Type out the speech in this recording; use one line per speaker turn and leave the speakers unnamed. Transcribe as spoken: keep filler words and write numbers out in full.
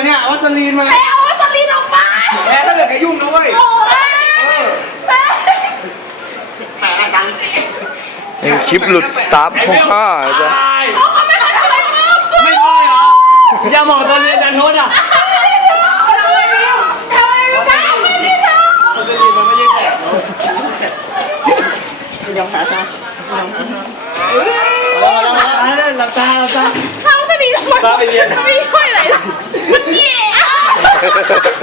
เนี่ยวัสลีนมา
แพ้เอาวัสลีนออกไป
แพ้ถ้าเกิดแกยุ่งนะเว้ย
โอ้ยแพ้
แพ้อะไรกัน
นี่คลิปหลุดสตาร์ฟหกห้าจ้ะ
เขาเขาไม่เคยทำอะไรมึง
ไม่เคยเหรออย่ามองตัวเรียนจันทร์อ่ะ
ทำอะไรไม่รู้ทำอะไรไม่รู้ทำอะไรไม่รู้ทำอะไรไม่รู้
มันจะดีมันไม่ใช่แตกเนาะ
ยังแพ้ซะมาแล้วมาแล้วมาแล้ว
หลับตาหลับตา
ทำคดีทำไมไม่ช่วยอะไรหรอกมันแย่